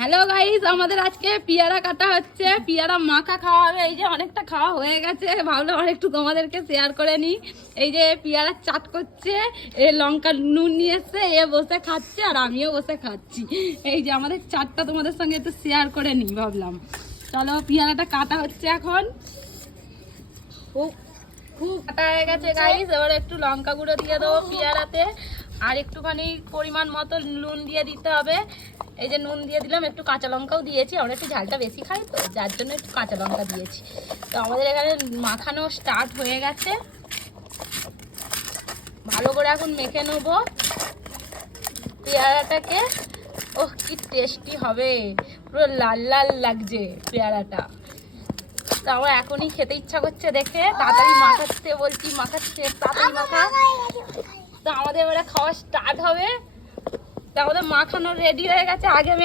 Hello guys, আমাদের আজকে পেয়ারা কাটা হচ্ছে, পেয়ারা মাখা খাওয়া হবে। এই যে অনেকটা খাওয়া হয়ে গেছে, ভাবলাম আর একটু তোমাদেরকে শেয়ার করে নিই। এই যে পেয়ারা চাট করছে, এ লঙ্কা নুন নিয়ে এসছে, এ বসে খাচ্ছে আর আমিও বসে খাচ্ছি। এই যে আমাদের চাটটা তোমাদের সঙ্গে একটু শেয়ার করে নিই ভাবলাম। চলো, পেয়ারাটা কাটা হচ্ছে এখন। খুব খুব কাটা হয়ে গেছে গাইস। এবার একটু লঙ্কা গুঁড়ো দিয়ে দেবো পেয়ারাতে, আর একটুখানি পরিমাণ মতো নুন দিয়ে দিতে হবে। এই যে নুন দিয়ে দিলাম, একটু কাঁচা লঙ্কাও দিয়েছি, আমরা একটু ঝালটা বেশি খাই তো, যার জন্য একটু কাঁচা লঙ্কা দিয়েছি। তো আমাদের এখানে মাখানো স্টার্ট হয়ে গেছে। ভালো করে এখন মেখে নেবো পেয়ারাটাকে। ওহ, কি টেস্টি হবে, পুরো লাল লাল লাগছে পেয়ারাটা। তো আমার এখনই খেতে ইচ্ছা করছে দেখে। তাড়াতাড়ি মাখাচ্ছে বলছি, মাখাচ্ছে, তাড়াতাড়ি মাখা। তো আমাদের এবারে খাওয়া স্টার্ট হবে। তো আমাদের মাখানো রেডি হয়ে গেছে। আগে আমি